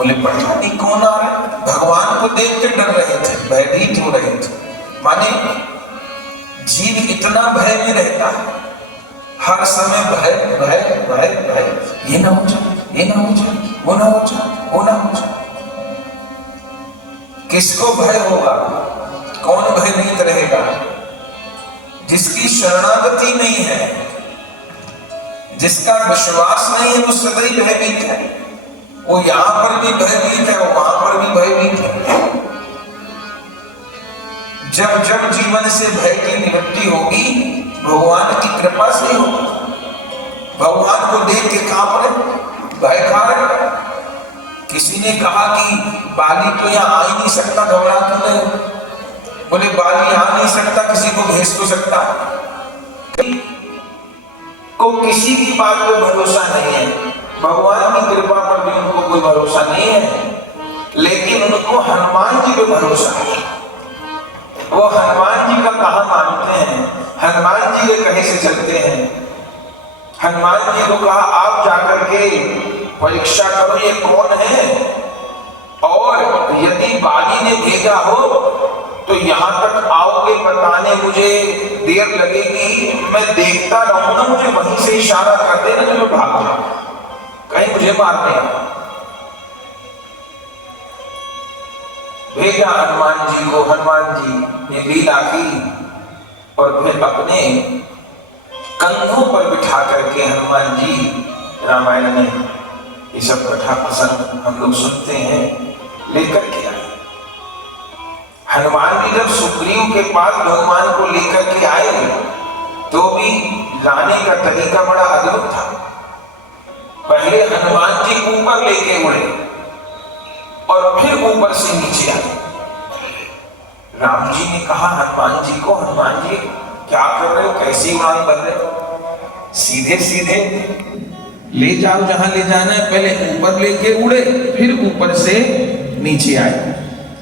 बोले पता नहीं कौन आ रहा है। भगवान को देख के डर रहे थे, भयभीत हो रहे थे। माने जीव इतना भय में रहता है, हर समय भय भय भय भय, ये ना हो जाए, ये ना हो जाए, वो ना हो जाए, वो ना हो जाए। किसको भय होगा? कौन भयभीत रहेगा? जिसकी शरणागति नहीं है, जिसका विश्वास नहीं है, वो सदैव भयभीत है। वो यहां पर भी भयभीत है, वो वहां पर भी भयभीत है। जब जब जीवन से भय की निवृत्ति होगी, भगवान की कृपा से होगी। भगवान को देख के कांप रहे, भय खा रहे। किसी ने कहा कि बाली तो यहां आ ही नहीं सकता, घबरा क्यों रहे? बोले बाली आ नहीं सकता, किसी को भेज तो सकता। को किसी की बात पे भरोसा नहीं है, भगवान की कृपा पर भी उनको कोई भरोसा नहीं है, लेकिन उनको हनुमान जी पे भरोसा है। वो हनुमान जी का कहा मानते हैं, हनुमान जी के कहे से चलते हैं। हनुमान जी को कहा आप जाकर के परीक्षा करो ये कौन है, और यदि बाली ने भेजा हो तो यहां तक आओगे बताने, मुझे देर लगेगी, मैं देखता रहूंगा, मुझे वहीं से इशारा कर देना तो मैं भाग जाऊं, कहीं मुझे मार दे। भेजा हनुमान जी को। हनुमान जी ने लीला की और फिर अपने कंधों पर बिठा करके हनुमान जी रामायण में ये सब कथा प्रसंग हम लोग सुनते हैं, लेकर के आए। हनुमान जी जब सुग्रीव के पास भगवान को लेकर के आए तो भी लाने का तरीका बड़ा अद्भुत था। पहले हनुमान जी ऊपर लेके उड़े और फिर ऊपर से नीचे आए। राम जी ने कहा हनुमान जी को, हनुमान जी क्या कर रहे हो, कैसी उड़ान भर रहे हो? सीधे सीधे ले जाओ जहां ले जाना है, पहले ऊपर लेके उड़े फिर ऊपर से नीचे आए।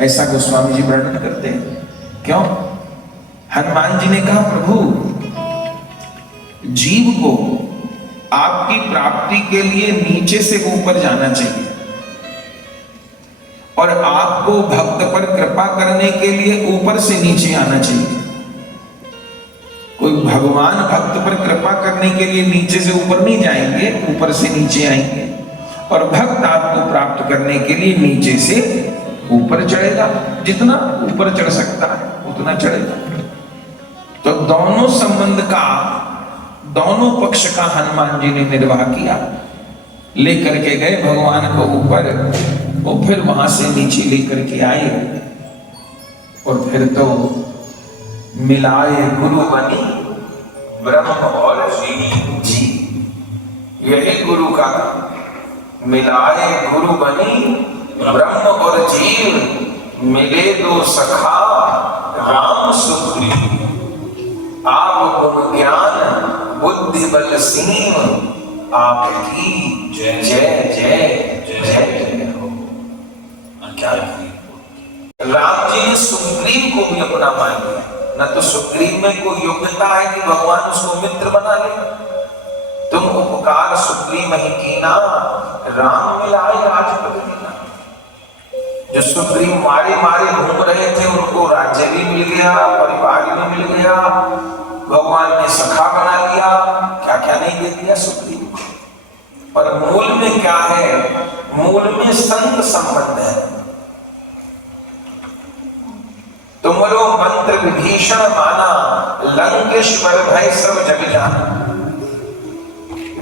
ऐसा गोस्वामी जी वर्णन करते हैं। क्यों? हनुमान जी ने कहा प्रभु, जीव को आपकी प्राप्ति के लिए नीचे से ऊपर जाना चाहिए, और आपको भक्त पर कृपा करने के लिए ऊपर से नीचे आना चाहिए। कोई भगवान भक्त पर कृपा करने के लिए नीचे से ऊपर नहीं जाएंगे, ऊपर से नीचे आएंगे, और भक्त आपको प्राप्त करने के लिए नीचे से ऊपर चढ़ेगा। जितना ऊपर चढ़ सकता है उतना चढ़ेगा। तो दोनों संबंध का, दोनों पक्ष का हनुमान जी ने निर्वाह किया। लेकर के गए भगवान को ऊपर, और फिर वहां से नीचे लेकर के आए, और फिर तो मिलाए गुरु बनी ब्रह्म और जी। यही गुरु का, मिलाए गुरु बनी ब्रह्म और जीव, मिले दो सखा राम सुग्रीव। आप गुण ज्ञान बुद्धि बल सीम, आपकी जय जय जय जय जय हो। क्या राम जी ने सुग्रीव को भी अपना मान लिया। न तो सुग्रीव में कोई योग्यता है कि भगवान उसको मित्र बना ले। तुम उपकार सुग्रीव ही कीना, राम मिलाए राजपद दीना। जो सुग्रीव मारे मारे घूम रहे थे, उनको राज्य भी मिल गया, परिवार भी मिल गया, भगवान ने सखा बना लिया, क्या क्या नहीं दे दिया सुग्रीव को। पर मूल में क्या है? मूल में संत संबंध है। तुमरो मंत्र विभीषण माना, लंकेश्वर भय सब जग जाना।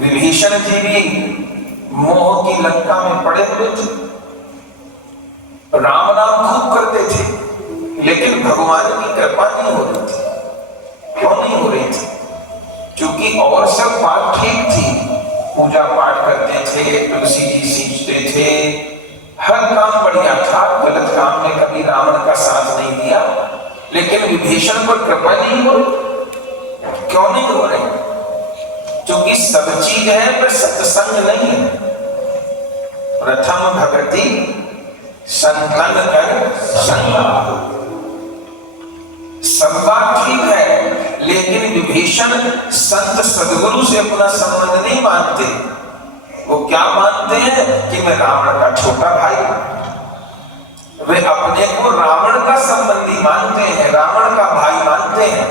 विभीषण जी भी मोह की लंका में पड़े हुए थे, राम नाम खूब करते थे, लेकिन भगवान की कृपा नहीं हो रही थी। क्यों नहीं हो रही थी? क्योंकि और सब बात ठीक थी, पूजा पाठ करते थे, तुलसी जी सींचते थे, हर काम बढ़िया था, गलत काम में कभी रावण का साथ नहीं दिया, लेकिन विभीषण पर कृपा नहीं हो रही। क्यों नहीं हो रही? क्योंकि सब चीज है पर सत्संग नहीं है। प्रथम भक्ति संतन कर संग। सब बात ठीक है, लेकिन विभीषण संत सदगुरु से अपना संबंध नहीं मानते, वो क्या मानते हैं कि मैं रावण का छोटा भाई हूं। वे अपने को रावण का संबंधी मानते हैं, रावण का भाई मानते हैं।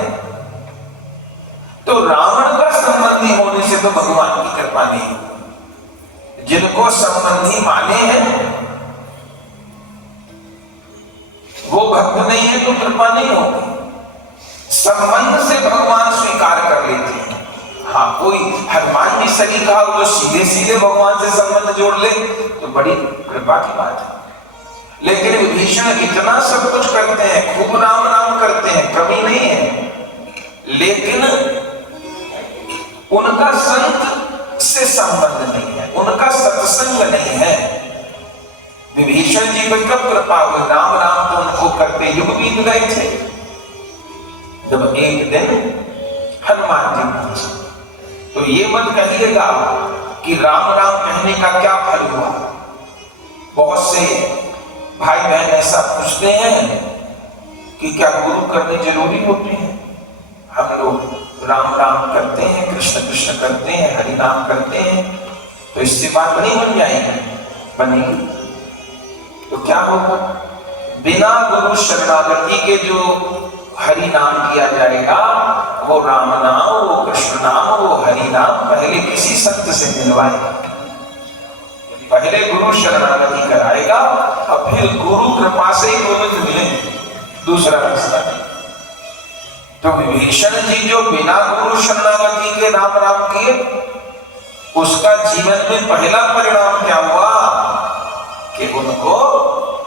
तो रावण का संबंधी होने से तो भगवान की कृपा नहीं। जिनको संबंधी माने हैं वो भक्त नहीं है तो कृपा नहीं होगी। संबंध से भगवान स्वीकार कर लेते हैं। हाँ, कोई हनुमान जी सही कहा जो सीधे सीधे भगवान से संबंध जोड़ ले तो बड़ी कृपा की बात है। लेकिन विभीषण इतना सब कुछ करते हैं, खूब राम राम करते हैं, कमी नहीं है, लेकिन उनका संत से संबंध नहीं है, उनका सत्संग नहीं है। विभीषण जी पर कब कृपा हुई? राम राम तो उनको करते युग बीत गए थे। जब एक दिन हनुमान जी पहुंचे तो ये मत कहिएगा कि राम राम कहने का क्या फल हुआ। बहुत से भाई बहन ऐसा पूछते हैं कि क्या गुरु करने जरूरी होते हैं? हम लोग राम राम करते हैं, कृष्ण कृष्ण करते हैं, हरि नाम करते हैं, तो इससे बात नहीं बन जाएगी? बनेगी। तो क्या होगा? बिना गुरु शरणागति के जो हरि नाम किया जाएगा, वो राम नाम, वो कृष्ण नाम, वो हरि नाम पहले किसी संत से मिलवाएगा, पहले गुरु शरणागति कराएगा और फिर गुरु कृपा से ही गोविंद मिलेंगे, दूसरा रास्ता नहीं। तो विभीषण जी जो बिना गुरु शरणागति के राम राम किए, उसका जीवन में पहला परिणाम क्या हुआ कि उनको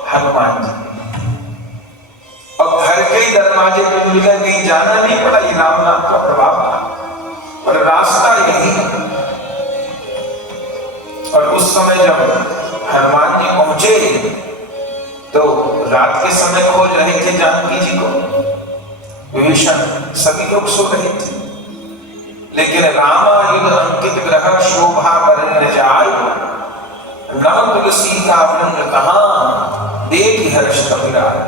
हनुमान जी और घर के ही दरवाजे पे मिल गए, कहीं जाना नहीं पड़ा। ये राम नाम का प्रभाव था और रास्ता यही। और उस समय जब हनुमान जी पहुंचे तो रात के समय खोज रहे थे जानकी जी को, विभीषण, सभी लोग सो रहे थे। लेकिन रामायुध अंकित ग्रह शोभा बरन जाय, नव तुलसी का वृंद कहां देख हर्ष कबीराय।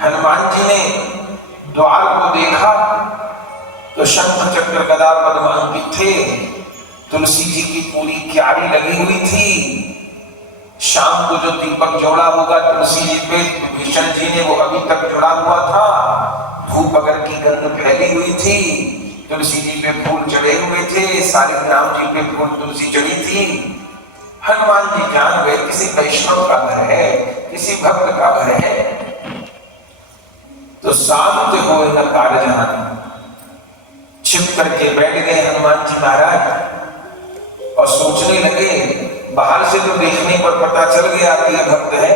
हनुमान जी ने द्वार को देखा तो शंख चक्र गदा पद्म अंकित थे, तुलसी जी की पूरी क्यारी लगी हुई थी। शाम को जो दीपक जोड़ा होगा तुलसी जी पे, विभीषण जी ने वो अभी तक जुड़ा हुआ था। धूप अगर की गंध फैली हुई थी, तुलसी जी पे फूल चढ़े हुए थे, सारे राम जी पे फूल तुलसी चढ़ी थी। हनुमान जी जान गए किसी वैष्णव का घर है, किसी भक्त का घर है। तो शांत हो न कार्य जहां, छिप करके बैठ गए हनुमान जी महाराज और सोचने लगे। बाहर से तो देखने पर पता चल गया कि यह भक्त है,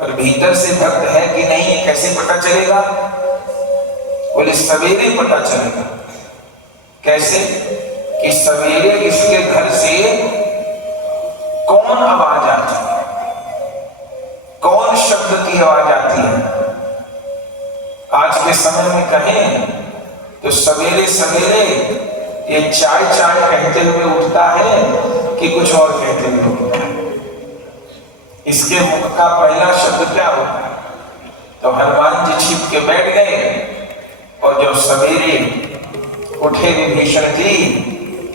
पर भीतर से भक्त है कि नहीं कैसे पता चलेगा? बोले सवेरे पता चलेगा। कैसे? कि सवेरे इसके घर से कौन आवाज आती है, कौन शब्द की आवाज आती है। आज के समय में कहें तो सवेरे सवेरे ये चाय चाय कहते हुए उठता है कि कुछ और कहते हुए उठता है। इसके मुख का पहला शब्द क्या होता है? तो हनुमान जी छिप के बैठ गए और जब सवेरे उठे विभीषण जी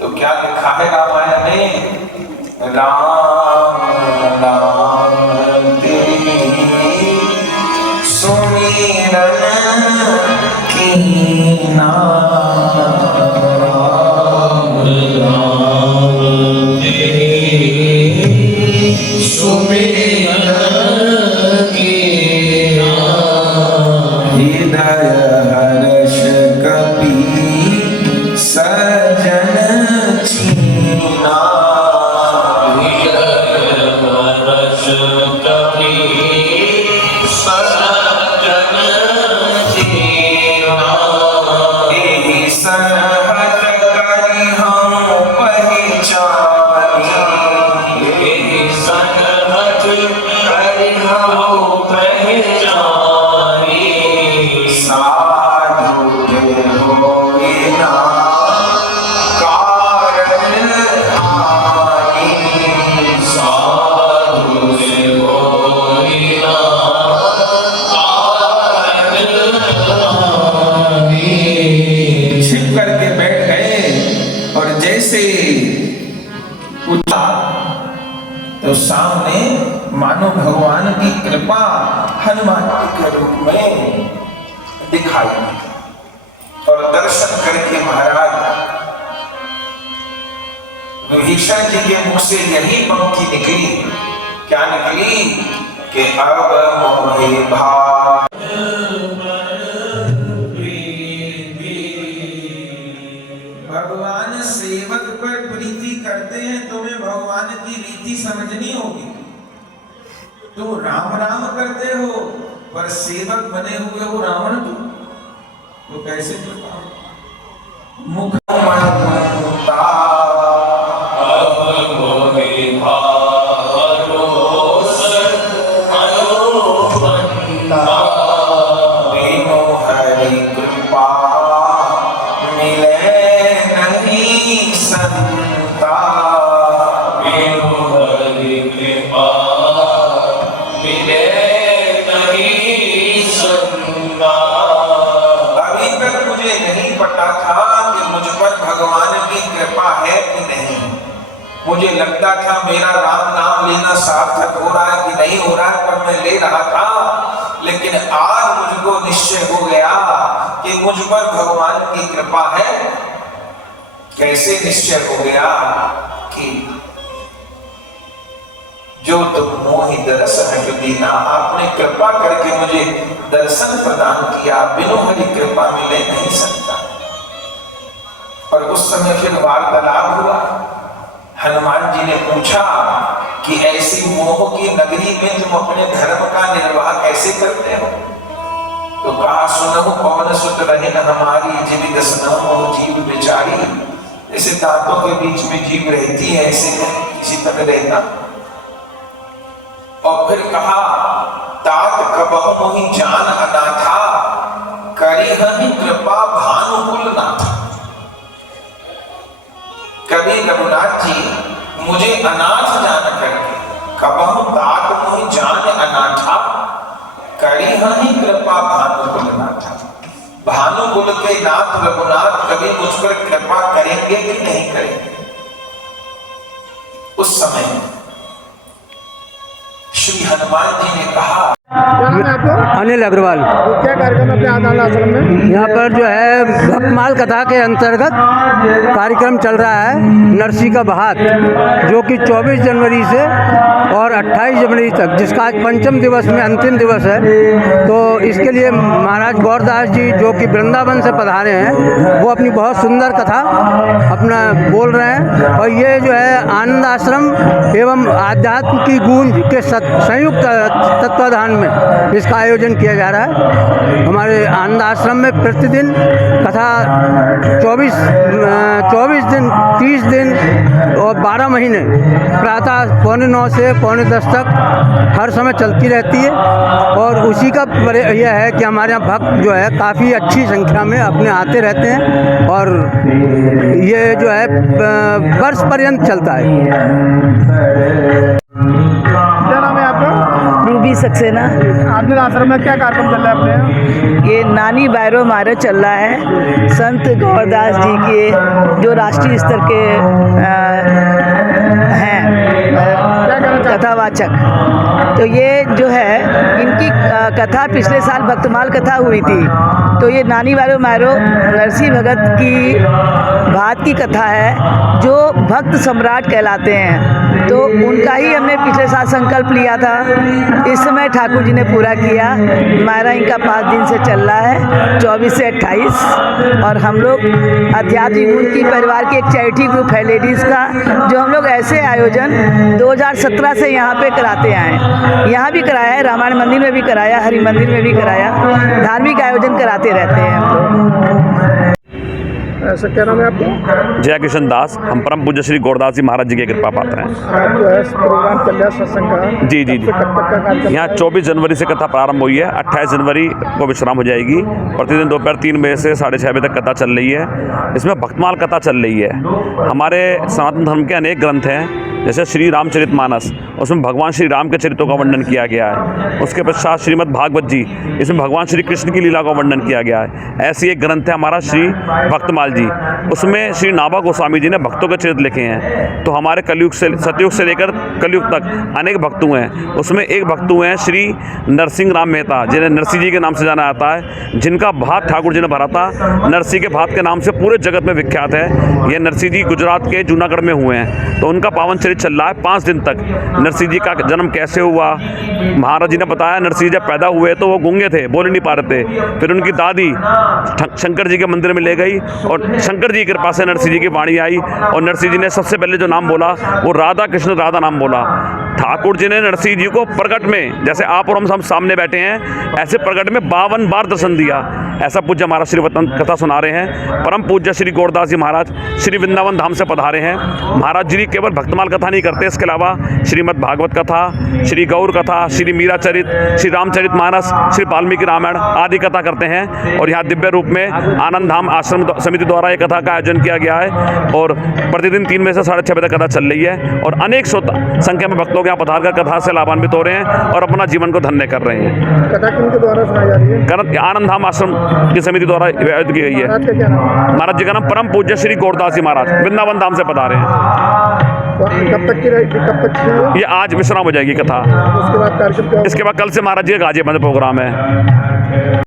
तो क्या लिखा है रामायण में? राम नाम तेरी सुमिरन कीना, सुमिरन कीना, हृदय हर्ष कपि सजन छीना। सजन उठा तो सामने मानो भगवान की कृपा हनुमान के रूप में दिखाई और दर्शन करके महाराज विभीषण जी के मुख से यही पंक्ति निकली, क्या निकली कि अब मोहे भाव भगवान सेवक पर प्रीति करते हैं, तुम्हें भगवान की रीति समझनी होगी। तुम राम राम करते हो पर सेवक बने हुए हो रावण तो कैसे चलता मुख मुझे लगता था मेरा राम नाम लेना सार्थक हो रहा है कि नहीं हो रहा है, पर मैं ले रहा था। लेकिन आज मुझको निश्चय हो गया कि मुझ पर भगवान की कृपा है। कैसे निश्चय हो गया कि जो तुम मोहि दर्शन जो दीना, आपने कृपा करके मुझे दर्शन प्रदान किया, बिनु हरि कृपा मिले नहीं सकता। और उस समय फिर वार्तालाप हुआ। हनुमान जी ने पूछा कि ऐसी मोह की नगरी में तुम अपने धर्म का निर्वाह कैसे करते हो? तो कहा सुनहु पवन सुत रहे न हमारी, जीव दसनाम जीव बेचारी। जैसे दांतों के बीच में जीव रहती है ऐसे किसी तरह रहना। और फिर कहा तात कबहु मोहि जान अनाथा, करिहहि कृपा भानुकुल नाथ। कभी रघुनाथ जी मुझे अनाथ जान करके, कबहु तात मोहि जान अनाथा, करिहहि कृपा भानुकुल नाथ। भानुकुल के नाथ रघुनाथ कभी मुझ पर कृपा करेंगे कि नहीं करेंगे? उस समय श्री हनुमान जी ने कहा, अनिल अग्रवाल। तो क्या कार्यक्रम अपने आनंद आश्रम में? यहाँ पर जो है भक्तमाल कथा के अंतर्गत कार्यक्रम चल रहा है नरसिंह का बहात, जो कि 24 जनवरी से और 28 जनवरी तक, जिसका आज पंचम दिवस में अंतिम दिवस है। तो इसके लिए महाराज गौरदास जी जो कि वृंदावन से पधारे हैं, वो अपनी बहुत सुंदर कथा अपना बोल रहे हैं। और ये जो है आनंद आश्रम एवं आध्यात्म की गूंज के संयुक्त तत्वाधान में इसका आयोजन किया जा रहा है। हमारे आनंद आश्रम में प्रतिदिन कथा 24 दिन 30 दिन और 12 महीने प्रातः 8:45 से 9:45 तक हर समय चलती रहती है। और उसी का यह है कि हमारे यहाँ भक्त जो है काफ़ी अच्छी संख्या में अपने आते रहते हैं और ये जो है वर्ष पर्यंत चलता है। क्या नाम है आपका? रूबी सक्सेना। आनंद आश्रम में क्या कार्यक्रम चल रहा है अपने? ये नानी बायरो मारो चल रहा है संत गौरदास जी के, जो राष्ट्रीय स्तर के हैं कथावाचक। तो ये जो है इनकी कथा पिछले साल भक्तमाल कथा हुई थी। तो ये नानी बायरो मारो नरसिंह भगत की भात की कथा है, जो भक्त सम्राट कहलाते हैं। तो उनका ही हमने पिछले साल संकल्प लिया था। इस समय ठाकुर जी ने पूरा किया। मायरा इनका 5 दिन से चल रहा है, 24 से 28। और हम लोग आध्यात्मिक उनकी परिवार की एक चैरिटी ग्रुप है लेडीज़ का, जो हम लोग ऐसे आयोजन 2017 से यहाँ पे कराते आए। यहाँ भी कराया है, रामायण मंदिर में भी कराया, हरि मंदिर में भी कराया। धार्मिक आयोजन कराते रहते हैं हम लोग। ऐसा क्या नाम है आपको? जय किशन दास। हम परम पूज्य श्री गौरदास जी महाराज जी के कृपा पात्र हैं। आज जो है प्रोग्राम चल रहा है सत्संग का। जी जी जी। कब तक का कार्यक्रम? यहाँ 24 जनवरी से कथा प्रारंभ हुई है, 28 जनवरी को विश्राम हो जाएगी। प्रतिदिन दोपहर 3 बजे से 6:30 बजे तक कथा चल रही है। इसमें भक्तमाल कथा चल रही है। हमारे सनातन धर्म के अनेक ग्रंथ हैं जैसे श्री रामचरितमानस, उसमें भगवान श्री राम के चरित्रों का वर्णन किया गया है। उसके पश्चात श्रीमद् भागवत जी, इसमें भगवान श्री कृष्ण की लीला का वर्णन किया गया है। ऐसी एक ग्रंथ है हमारा श्री भक्तमाल जी, उसमें श्री नाभा गोस्वामी जी ने भक्तों के चरित्र लिखे हैं। तो हमारे कलयुग से, सतयुग से लेकर कलयुग तक अनेक भक्त हुए हैं। उसमें एक भक्त हुए हैं श्री नरसिंह राम मेहता, जिन्हें नरसिंह जी के नाम से जाना जाता है, जिनका भात ठाकुर जी ने भरा था। नरसिंह के भात के नाम से पूरे जगत में विख्यात है। ये नरसिंह जी गुजरात के जूनागढ़ में हुए हैं। तो उनका पावन चरित्र चल रहा है 5 दिन तक। नरसिंह जी का जन्म कैसे हुआ, महाराज जी ने बताया। नरसिंह जब पैदा हुए तो वो गूंगे थे, बोल नहीं पा रहे थे। फिर उनकी दादी शंकर जी के मंदिर में ले गई और शंकर जी की कृपा से नरसिंह जी की वाणी आई और नरसिंह जी ने सबसे पहले जो नाम बोला वो राधा कृष्ण राधा नाम बोला। ठाकुर जी ने नरसिंह जी को प्रकट में, जैसे आप और हम सामने बैठे हैं, ऐसे प्रकट में 52 बार दर्शन दिया। ऐसा पूज्य महाराज श्री वतन कथा सुना रहे हैं। परम पूज्य श्री गौरदास जी महाराज श्री वृंदावन धाम से पधारे हैं। महाराज जी केवल भक्तमाल कथा नहीं करते, इसके अलावा श्रीमद् भागवत कथा, श्री गौर कथा, श्री मीरा चरित, श्री रामचरित मानस, श्री वाल्मीकि रामायण आदि कथा करते हैं। और यहाँ दिव्य रूप में आनंद धाम आश्रम समिति द्वारा ये कथा का आयोजन किया गया है और प्रतिदिन 3 बजे से 6:30 बजे तक कथा चल रही है और अनेक संख्या में भक्तों यहाँ पधार कर कथा से लाभान्वित हो रहे हैं और अपना जीवन को धन्य कर रहे हैं। कथा किनके द्वारा सुनाई जा रही है? आनंद धाम आश्रम की समिति द्वारा आयोजित की गई है। महाराज का क्या नाम है? महाराज जी का नाम परम पूज्य श्री गौरदास जी महाराज वृंदावन धाम से पधारे हैं। तो कब तक की रहेगी, कब तक की? ये आज विश्राम हो जाएगी कथा। उसके बाद कार्यक्रम क्या होगा? इसके बाद कल से महाराज जी का गाजीपुर में प्रोग्राम है।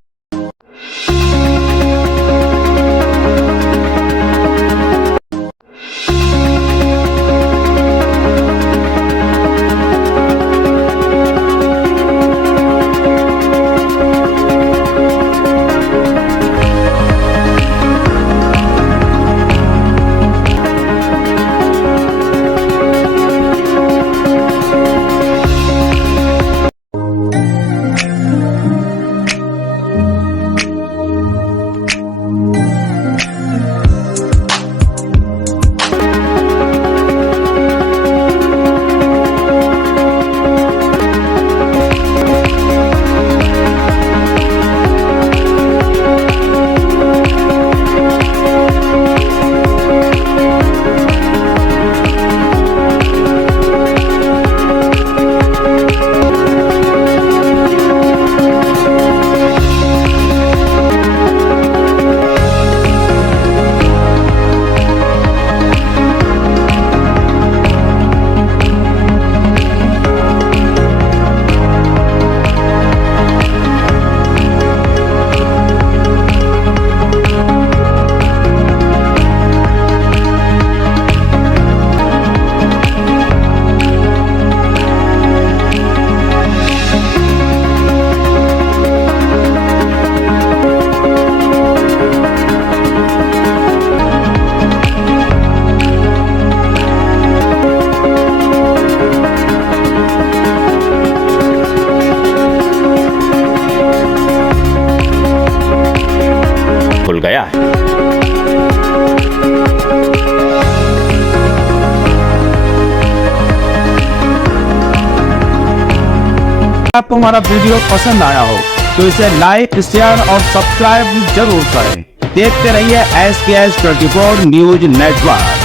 खुल गया है। आपको हमारा वीडियो पसंद आया हो तो इसे लाइक, शेयर और सब्सक्राइब जरूर करें। देखते रहिए SKS 24 न्यूज नेटवर्क।